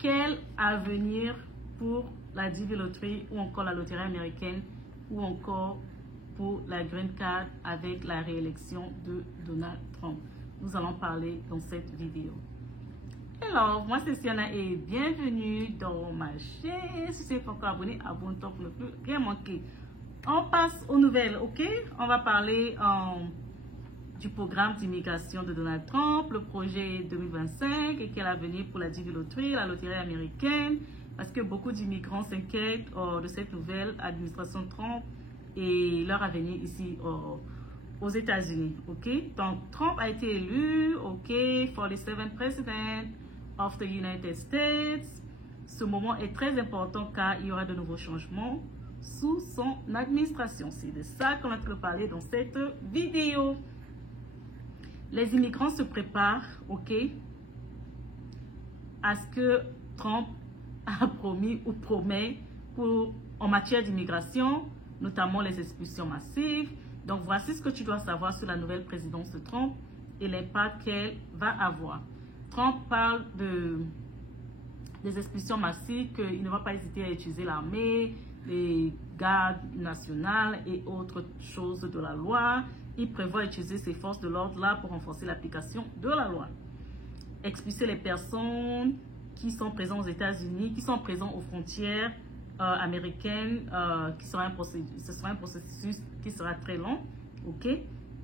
quel avenir pour la DV Lottery ou encore la loterie américaine ou encore pour la Green Card avec la réélection de Donald Trump. Nous allons parler dans cette vidéo. Alors, moi c'est Siana et bienvenue dans ma chaîne. Si tu n'es pas encore abonné, abonne-toi pour ne plus rien manquer. On passe aux nouvelles, ok? On va parler du programme d'immigration de Donald Trump, le projet 2025 et quel avenir pour la DV Lottery, la loterie américaine, parce que beaucoup d'immigrants s'inquiètent de cette nouvelle administration Trump et leur avenir ici aux États-Unis, ok? Donc, Trump a été élu, ok, 47th President of the United States. Ce moment est très important car il y aura de nouveaux changements sous son administration. C'est de ça qu'on va te parler dans cette vidéo. Les immigrants se préparent, ok, à ce que Trump a promis ou promet en matière d'immigration, notamment les expulsions massives. Donc, voici ce que tu dois savoir sur la nouvelle présidence de Trump et l'impact qu'elle va avoir. Trump parle des expulsions massives, qu'il ne va pas hésiter à utiliser l'armée, les gardes nationales et autres choses de la loi. Il prévoit utiliser ces forces de l'ordre là pour renforcer l'application de la loi. Expulser les personnes qui sont présentes aux États-Unis, qui sont présentes aux frontières américaines, ce sera un processus qui sera très long, ok?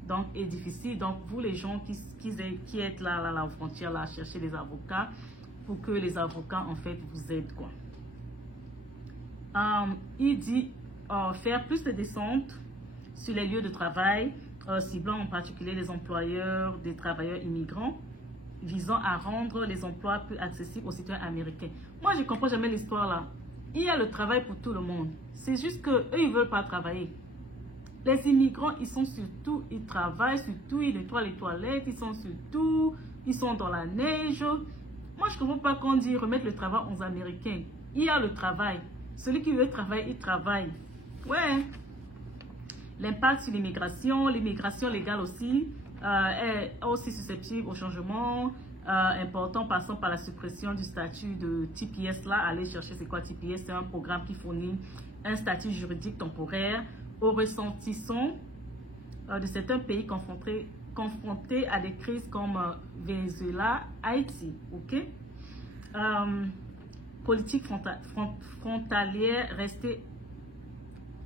Donc, et difficile. Donc, vous les gens qui êtes là aux frontières, là, à chercher des avocats, pour que les avocats, en fait, vous aident, quoi. Il dit faire plus de descentes sur les lieux de travail, ciblant en particulier les employeurs des travailleurs immigrants, visant à rendre les emplois plus accessibles aux citoyens américains. Moi, je ne comprends jamais l'histoire là. Il y a le travail pour tout le monde. C'est juste qu'eux, ils ne veulent pas travailler. Les immigrants, ils sont sur tout, ils travaillent sur tout, ils nettoient les toilettes, ils sont sur tout, ils sont dans la neige. Moi, je ne comprends pas qu'on dit remettre le travail aux Américains. Il y a le travail. Celui qui veut travailler, il travaille. Ouais. L'impact sur l'immigration légale aussi, est aussi susceptible au changement important, passant par la suppression du statut de TPS. Là, allez chercher c'est quoi TPS, c'est un programme qui fournit un statut juridique temporaire aux ressortissants de certains pays confrontés à des crises comme Venezuela, Haïti, ok? Politique frontalière restée.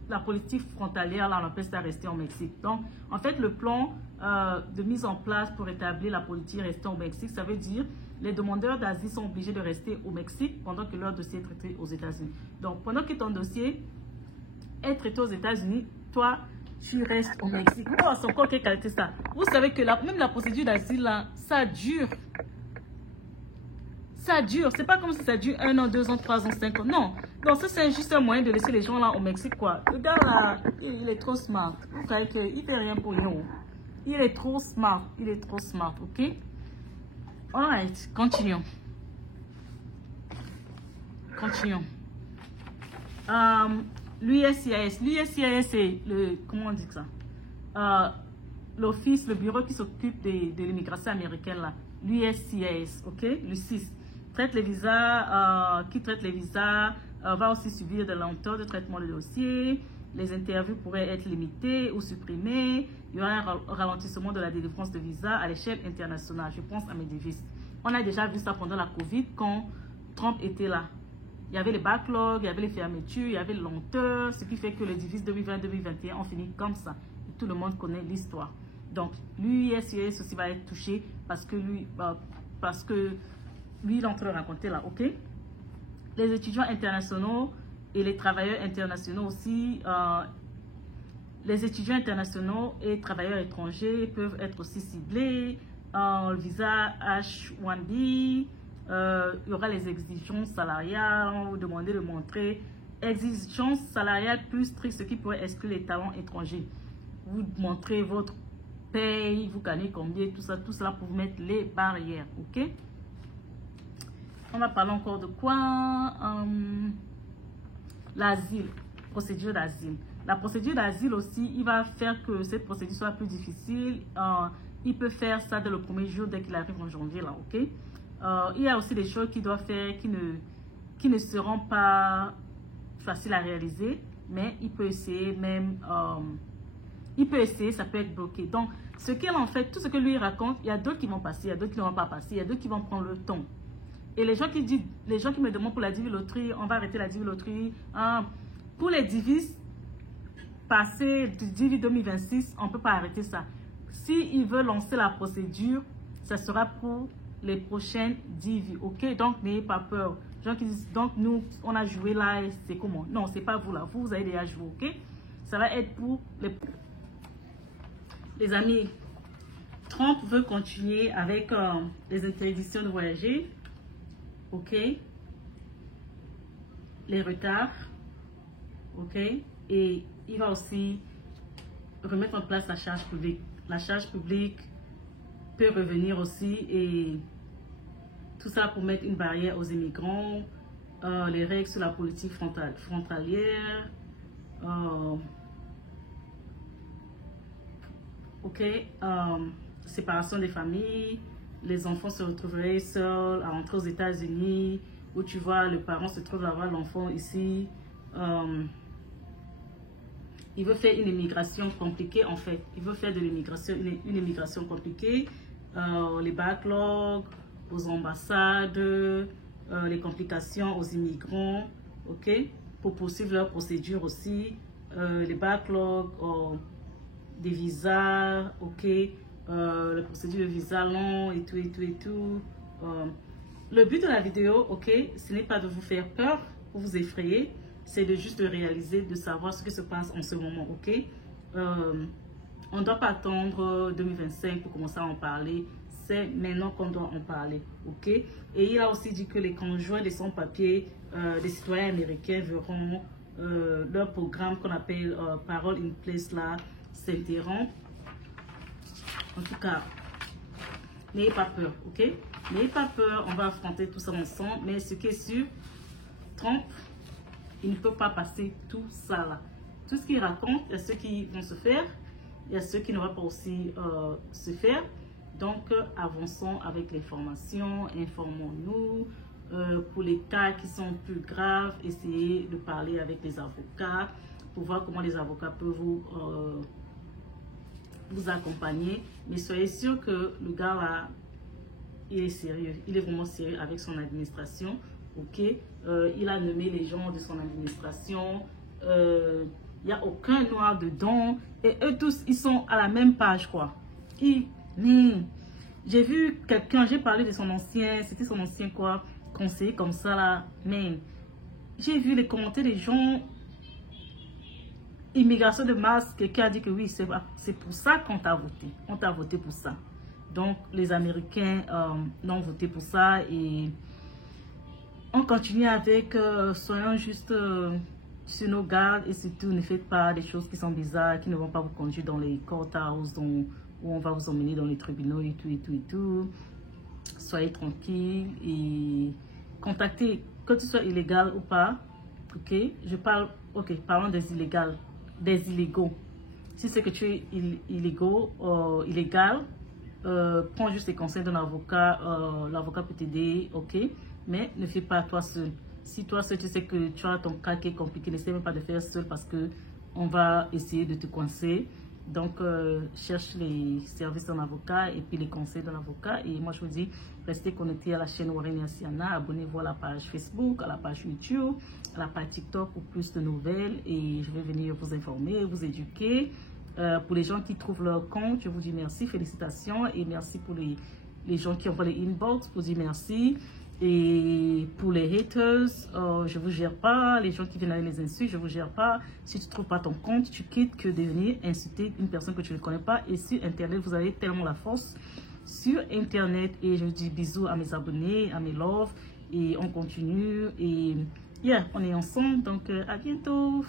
La politique frontalière, là, on appelle ça rester au Mexique. Donc, en fait, le plan de mise en place pour établir la politique rester au Mexique, ça veut dire les demandeurs d'asile sont obligés de rester au Mexique pendant que leur dossier est traité aux États-Unis. Donc, pendant que ton dossier est traité aux États-Unis, toi, tu restes au Mexique. Oh, c'est encore quelle qualité ça? Vous savez que même la procédure d'asile, là, ça dure. Ça dure. C'est pas comme si ça dure 1 an, 2 ans, 3 ans, 5 ans. Non. Donc, ça, c'est juste un moyen de laisser les gens là au Mexique, quoi. Le gars là, il est trop smart. Vous savez qu'il fait rien pour rien. Il est trop smart. Il est trop smart, ok? Alright, continuons. Continuons. L'USCIS. L'USCIS, c'est le... Comment on dit ça? L'office, le bureau qui s'occupe de l'immigration américaine, là. L'USCIS, ok? Le 6. Traite les visas, qui traite les visas, va aussi subir de lenteur de traitement de dossier. Les interviews pourraient être limitées ou supprimées. Il y aura un ralentissement de la délivrance de visas à l'échelle internationale. Je pense à Medivis. On a déjà vu ça pendant la COVID quand Trump était là. Il y avait les backlogs, il y avait les fermetures, il y avait les lenteurs, ce qui fait que le Divis 2020-2021 ont fini comme ça. Et tout le monde connaît l'histoire. Donc, l'USCIS aussi va être touché parce que lui, il est en train de raconter là, ok? Les étudiants internationaux et les travailleurs internationaux aussi, les étudiants internationaux et travailleurs étrangers peuvent être aussi ciblés. Le visa H1B, il y aura les exigences salariales, on va vous demander de montrer exigences salariales plus strictes, ce qui pourrait exclure les talents étrangers. Vous montrez votre paye, vous gagnez combien, tout cela pour vous mettre les barrières, ok? On va parler encore de quoi? L'asile, procédure d'asile. La procédure d'asile aussi, il va faire que cette procédure soit plus difficile. Il peut faire ça dès le premier jour, dès qu'il arrive en janvier, là, ok? Il y a aussi des choses qu'il doit faire qui ne seront pas faciles à réaliser, mais il peut essayer même, ça peut être bloqué. Donc, ce qu'elle en fait, tout ce que lui raconte, il y a d'autres qui vont passer, il y a d'autres qui ne vont pas passer, il y a d'autres qui vont prendre le temps. Et les gens qui me demandent pour la Divi Loterie, on va arrêter la Divi Loterie. Pour les divises passées du Divi 2026, on ne peut pas arrêter ça. S'il veut lancer la procédure, ça sera pour les prochaines Divi. Ok, donc n'ayez pas peur. Les gens qui disent, donc nous, on a joué là, c'est comment? Non, c'est pas vous là. Vous avez déjà joué, ok? Ça va être pour les amis. Trump veut continuer avec les interdictions de voyager. Ok, les retards, ok, et il va aussi remettre en place la charge publique. La charge publique peut revenir aussi, et tout ça pour mettre une barrière aux immigrants, les règles sur la politique frontalière, ok, séparation des familles. Les enfants se retrouveraient seuls à entrer aux États-Unis, où tu vois, le parent se trouve à avoir l'enfant ici. Il veut faire une immigration compliquée, en fait. Il veut faire de l'immigration, une immigration compliquée. Les backlogs aux ambassades, les complications aux immigrants, ok, pour poursuivre leur procédure aussi. Les backlogs des visas, ok. La procédure de visa long et tout. Le but de la vidéo, ok, ce n'est pas de vous faire peur ou vous effrayer, c'est de juste de réaliser, de savoir ce qui se passe en ce moment, ok. On ne doit pas attendre 2025 pour commencer à en parler, c'est maintenant qu'on doit en parler, ok. Et il a aussi dit que les conjoints de son papier des citoyens américains verront leur programme qu'on appelle Parole in Place là s'interrompre. En tout cas, n'ayez pas peur, ok? N'ayez pas peur, on va affronter tout ça ensemble. Mais ce qui est sûr, Trump, il ne peut pas passer tout ça là. Tout ce qu'il raconte, il y a ceux qui vont se faire, il y a ceux qui ne vont pas aussi se faire. Donc, avançons avec les formations, informons-nous. Pour les cas qui sont plus graves, essayez de parler avec les avocats pour voir comment les avocats peuvent vous accompagner, mais soyez sûr que le gars là, il est sérieux, il est vraiment sérieux avec son administration, ok. Il a nommé les gens de son administration, il n'y a aucun noir dedans, et eux tous, ils sont à la même page, quoi. J'ai vu quelqu'un, j'ai parlé de son ancien, c'était son ancien quoi, conseiller comme ça là, mais j'ai vu les commentaires des gens. Immigration de masse, quelqu'un a dit que oui, c'est pour ça qu'on t'a voté. On t'a voté pour ça. Donc, les Américains l'ont voté pour ça. Et on continue avec, soyons juste sur nos gardes. Et surtout, ne faites pas des choses qui sont bizarres, qui ne vont pas vous conduire dans les courthouses, où on va vous emmener dans les tribunaux et tout. Soyez tranquille et contactez, que tu sois illégal ou pas. Ok, je parle, ok, parlons des illégaux. Des illégaux. Si c'est que tu es illégal, prends juste les conseils d'un avocat. L'avocat peut t'aider, ok, mais ne fais pas toi seul. Si toi seul tu sais que tu as ton cas qui est compliqué, n'essaie même pas de faire seul parce que on va essayer de te coincer. Donc cherche les services d'un avocat et puis les conseils d'un avocat. Et moi je vous dis, restez connectés à la chaîne Warren Yassiana, abonnez-vous à la page Facebook, à la page YouTube, à la page TikTok pour plus de nouvelles, et je vais venir vous informer, vous éduquer. Pour les gens qui trouvent leur compte, je vous dis merci, félicitations, et merci pour les gens qui envoient les inbox, vous dis merci. Et pour les haters, je ne vous gère pas. Les gens qui viennent avec les insultes, je ne vous gère pas. Si tu ne trouves pas ton compte, tu quittes que de venir insulter une personne que tu ne connais pas. Et sur Internet, vous avez tellement la force sur Internet. Et je dis bisous à mes abonnés, à mes loves. Et on continue. Et yeah, on est ensemble. Donc, à bientôt.